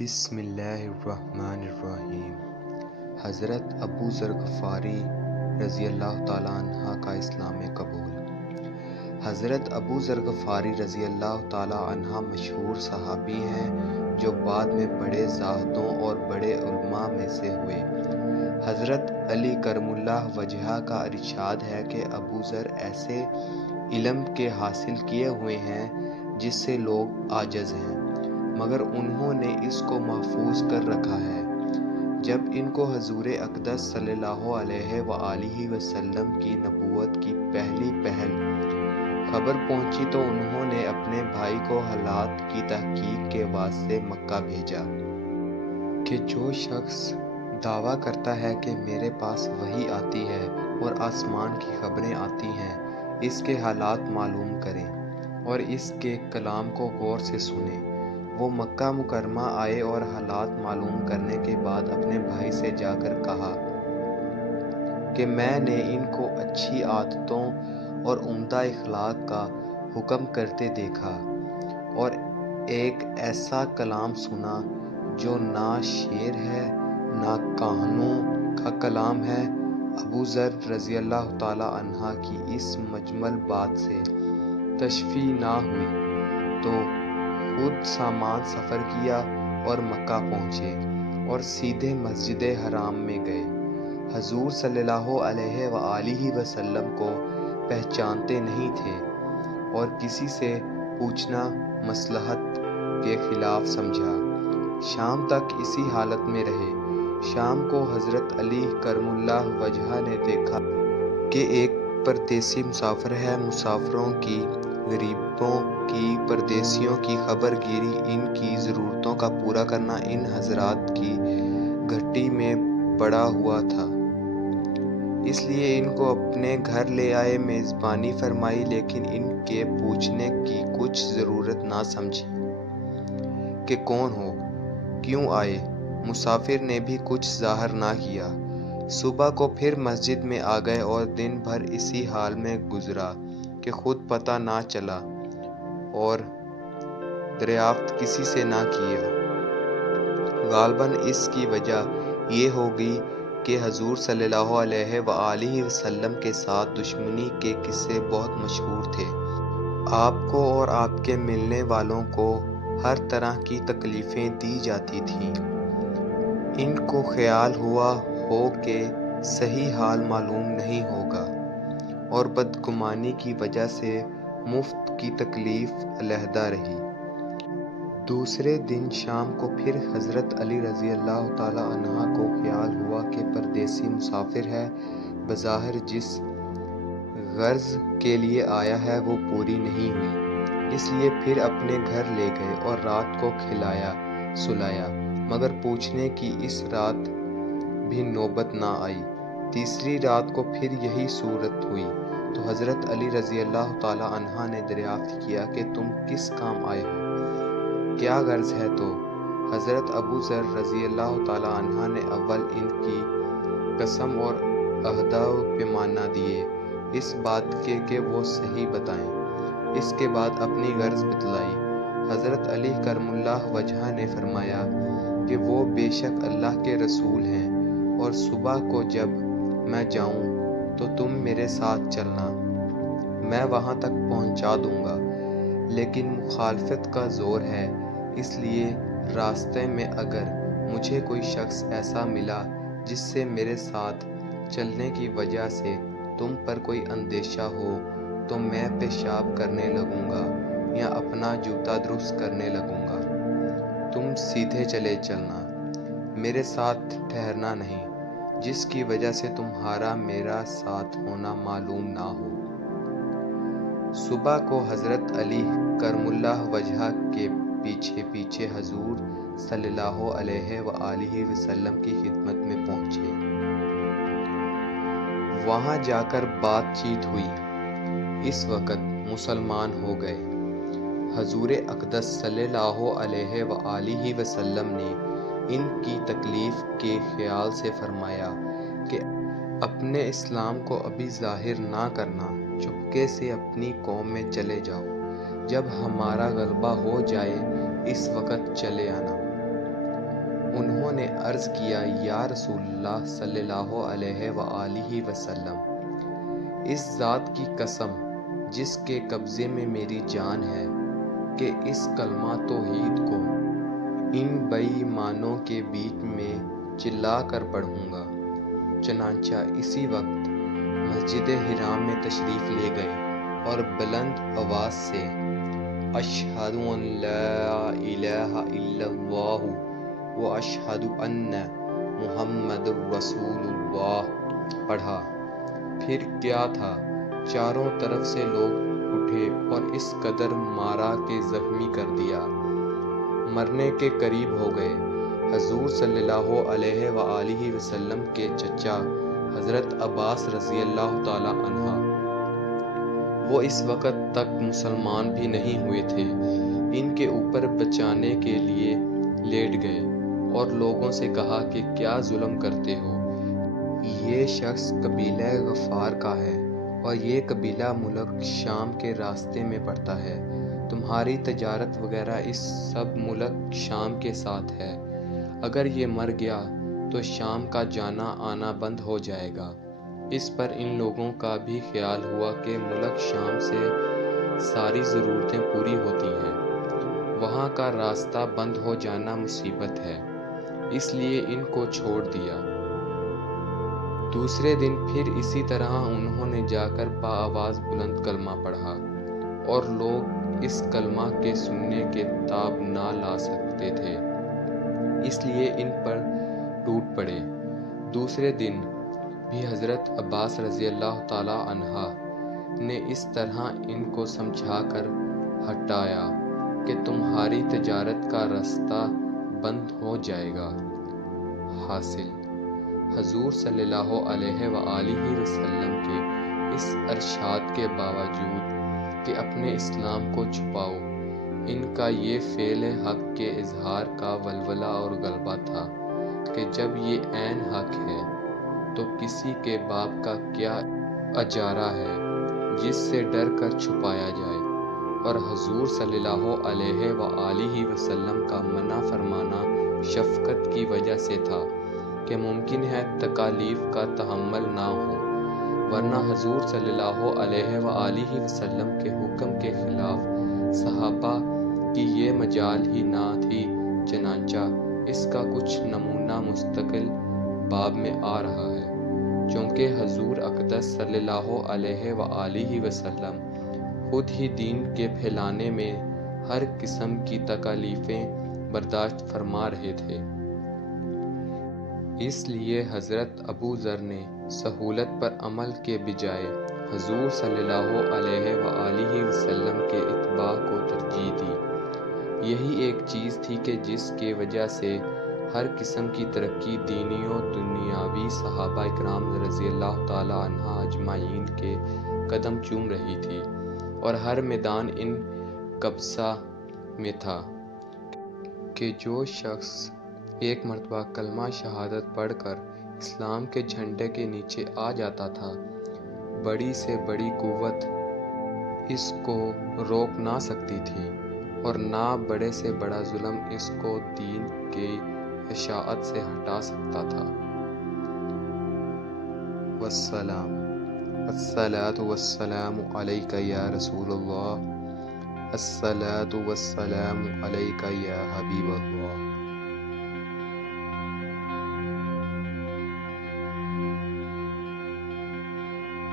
بسم اللہ الرحمن الرحیم۔ حضرت ابو ذر غفاری رضی اللہ تعالیٰ عنہ کا اسلام قبول۔ حضرت ابو ذر غفاری رضی اللہ تعالیٰ عنہ مشہور صحابی ہیں جو بعد میں بڑے زاہدوں اور بڑے علماء میں سے ہوئے۔ حضرت علی کرم اللہ وجہہ کا ارشاد ہے کہ ابو ذر ایسے علم کے حاصل کیے ہوئے ہیں جس سے لوگ عاجز ہیں، مگر انہوں نے اس کو محفوظ کر رکھا ہے۔ جب ان کو حضور اقدس صلی اللہ علیہ وآلہ وسلم کی نبوت کی پہل خبر پہنچی تو انہوں نے اپنے بھائی کو حالات کی تحقیق کے واسطے مکہ بھیجا کہ جو شخص دعویٰ کرتا ہے کہ میرے پاس وحی آتی ہے اور آسمان کی خبریں آتی ہیں، اس کے حالات معلوم کریں اور اس کے کلام کو غور سے سنیں۔ وہ مکہ مکرمہ آئے اور حالات معلوم کرنے کے بعد اپنے بھائی سے جا کر کہا کہ میں نے ان کو اچھی عادتوں اور عمدہ اخلاق کا حکم کرتے دیکھا اور ایک ایسا کلام سنا جو نہ شعر ہے نہ کہانوں کا کلام ہے۔ ابو ذر رضی اللہ تعالیٰ عنہ کی اس مجمل بات سے تشفی نہ ہوئی تو خود سامان سفر کیا اور مکہ پہنچے اور سیدھے مسجد حرام میں گئے۔ حضور صلی اللہ علیہ وآلہ وسلم کو پہچانتے نہیں تھے اور کسی سے پوچھنا مصلحت کے خلاف سمجھا۔ شام تک اسی حالت میں رہے۔ شام کو حضرت علی کرم اللہ وجہہ نے دیکھا کہ ایک پردیسی مسافر ہے۔ مسافروں کی، غریبوں کی، پردیسیوں کی خبر گیری، ان کی ضرورتوں کا پورا کرنا ان حضرات کی گھٹی میں پڑا ہوا تھا، اس لیے ان کو اپنے گھر لے آئے، میزبانی فرمائی، لیکن ان کے پوچھنے کی کچھ ضرورت نہ سمجھی کہ کون ہو، کیوں آئے۔ مسافر نے بھی کچھ ظاہر نہ کیا۔ صبح کو پھر مسجد میں آ گئے اور دن بھر اسی حال میں گزرا کہ خود پتہ نہ چلا اور دریافت کسی سے نہ کیا۔ غالباً اس کی وجہ یہ ہوگی کہ حضور صلی اللہ علیہ وآلہ وسلم کے ساتھ دشمنی کے قصے بہت مشہور تھے۔ آپ کو اور آپ کے ملنے والوں کو ہر طرح کی تکلیفیں دی جاتی تھیں۔ ان کو خیال ہوا ہو کہ صحیح حال معلوم نہیں ہوگا اور بدگمانی کی وجہ سے مفت کی تکلیف علیحدہ رہی۔ دوسرے دن شام کو پھر حضرت علی رضی اللہ تعالیٰ عنہ کو خیال ہوا کہ پردیسی مسافر ہے، بظاہر جس غرض کے لیے آیا ہے وہ پوری نہیں ہوئی، اس لیے پھر اپنے گھر لے گئے اور رات کو کھلایا سلایا، مگر پوچھنے کی اس رات بھی نوبت نہ آئی۔ تیسری رات کو پھر یہی صورت ہوئی تو حضرت علی رضی اللہ تعالیٰ عنہ نے دریافت کیا کہ تم کس کام آئے ہو، کیا غرض ہے؟ تو حضرت ابو ذر رضی اللہ تعالیٰ عنہ نے اول ان کی قسم اور عہد و پیمانہ دیے اس بات کے کہ وہ صحیح بتائیں، اس کے بعد اپنی غرض بتلائی۔ حضرت علی کرم اللہ وجہہ نے فرمایا کہ وہ بے شک اللہ کے رسول ہیں اور صبح کو جب میں جاؤں تو تم میرے ساتھ چلنا، میں وہاں تک پہنچا دوں گا، لیکن مخالفت کا زور ہے، اس لیے راستے میں اگر مجھے کوئی شخص ایسا ملا جس سے میرے ساتھ چلنے کی وجہ سے تم پر کوئی اندیشہ ہو تو میں پیشاب کرنے لگوں گا یا اپنا جوتا درست کرنے لگوں گا، تم سیدھے چلے چلنا، میرے ساتھ ٹھہرنا نہیں، جس کی وجہ سے تمہارا میرا ساتھ ہونا معلوم نہ ہو۔ صبح کو حضرت علی کرم اللہ وجہہ کے پیچھے پیچھے حضور صلی اللہ علیہ وآلہ وسلم کی خدمت میں پہنچے۔ وہاں جا کر بات چیت ہوئی۔ اس وقت مسلمان ہو گئے۔ حضور اقدس صلی اللہ علیہ وآلہ وسلم نے ان کی تکلیف کے خیال سے فرمایا کہ اپنے اسلام کو ابھی ظاہر نہ کرنا، چپکے سے اپنی قوم میں چلے جاؤ، جب ہمارا غلبہ ہو جائے اس وقت چلے آنا۔ نے عرض کیا یا رسول اللہ صلی اللہ علیہ وآلہ وسلم، اس ذات کی قسم جس کے قبضے میں میری جان ہے کہ اس کلمہ توحید کو ان بے ایمانوں کے بیچ میں چلا کر پڑھوں گا۔ چنانچہ اسی وقت مسجد حرام میں تشریف لے گئے اور بلند آواز سے اشہد ان لا الہ الا اللہ و اشہد ان محمد رسول اللہ پڑھا۔ پھر کیا تھا، چاروں طرف سے لوگ اٹھے اور اس قدر مارا کہ زخمی کر دیا، مرنے کے قریب ہو گئے۔ حضور صلی اللہ علیہ وآلہ وسلم کے چچا حضرت عباس رضی اللہ تعالی عنہ، وہ اس وقت تک مسلمان بھی نہیں ہوئے تھے، ان کے اوپر بچانے کے لیے لیٹ گئے اور لوگوں سے کہا کہ کیا ظلم کرتے ہو؟ یہ شخص قبیلہ غفار کا ہے اور یہ قبیلہ ملک شام کے راستے میں پڑتا ہے۔ تمہاری تجارت وغیرہ اس سب ملک شام کے ساتھ ہے، اگر یہ مر گیا تو شام کا جانا آنا بند ہو جائے گا۔ اس پر ان لوگوں کا بھی خیال ہوا کہ ملک شام سے ساری ضرورتیں پوری ہوتی ہیں، وہاں کا راستہ بند ہو جانا مصیبت ہے، اس لیے ان کو چھوڑ دیا۔ دوسرے دن پھر اسی طرح انہوں نے جا کر بآواز بلند کلمہ پڑھا اور لوگ اس کلمہ کے سننے کے تاب نہ لا سکتے تھے، اس لیے ان پر ٹوٹ پڑے۔ دوسرے دن بھی حضرت عباس رضی اللہ تعالی عنہ نے اس طرح ان کو سمجھا کر ہٹایا کہ تمہاری تجارت کا راستہ بند ہو جائے گا۔ حاصل، حضور صلی اللہ علیہ وآلہ وسلم کے اس ارشاد کے باوجود کہ اپنے اسلام کو چھپاؤ، ان کا یہ فعل حق کے اظہار کا ولولہ اور غلبہ تھا کہ جب یہ عین حق ہے تو کسی کے باپ کا کیا اجارہ ہے جس سے ڈر کر چھپایا جائے، اور حضور صلی اللہ علیہ وآلہ وسلم کا منع فرمانا شفقت کی وجہ سے تھا کہ ممکن ہے تکالیف کا تحمل نہ ہو، ورنہ حضور صلی اللہ علیہ وآلہ وسلم کے حکم کے خلاف صحابہ کی یہ مجال ہی نہ تھی۔ چنانچہ اس کا کچھ نمونہ مستقل باب میں آ رہا ہے، چونکہ حضور اقدس صلی اللہ علیہ وآلہ وسلم خود ہی دین کے پھیلانے میں ہر قسم کی تکالیفیں برداشت فرما رہے تھے۔ اس لیے حضرت ابو ذر نے سہولت پر عمل کے بجائے حضور صلی اللہ علیہ وآلہ وسلم کے اتباع کو ترجیح دی۔ یہی ایک چیز تھی کہ جس کی وجہ سے ہر قسم کی ترقی دینی و دنیاوی صحابہ اکرام رضی اللہ تعالی عنہ اجمعین کے قدم چوم رہی تھی، اور ہر میدان ان قبضہ میں تھا کہ جو شخص ایک مرتبہ کلمہ شہادت پڑھ کر اسلام کے جھنڈے کے نیچے آ جاتا تھا، بڑی سے بڑی قوت اس کو روک نہ سکتی تھی، اور نہ بڑے سے بڑا ظلم اس کو دین کی اشاعت سے ہٹا سکتا تھا۔ والسلام، الصلاۃ والسلام علیک یا رسول اللہ، الصلاۃ والسلام علیک یا حبیب اللہ۔